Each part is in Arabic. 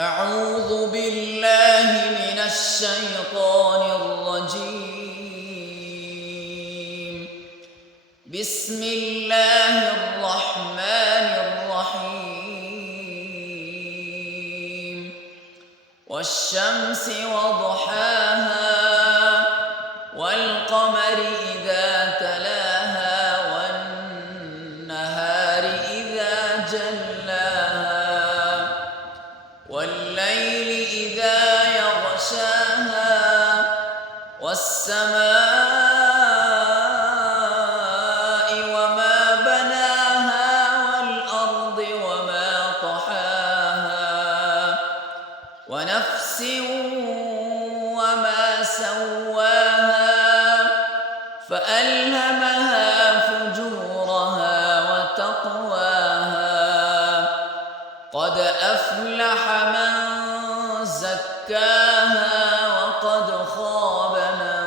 أعوذ بالله من الشيطان الرجيم. بسم الله الرحمن الرحيم. والشمس وضحاها والقمر إذا تلاها والنهار إذا جلاها والليل إذا يغشاها والسماء وما بناها والأرض وما طحاها ونفس وما سواها فألهمها فجورها وتقواها قد أفلح من زكاها وقد خاب من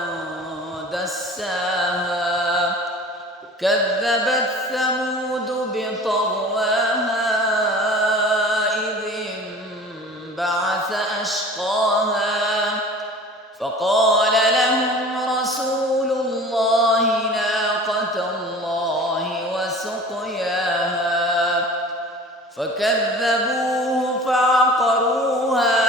دساها كذبت ثمود بطغواها إذ انبعث أشقاها فقال لهم رسول الله ناقة الله وسقياها فكذبوه فعقروها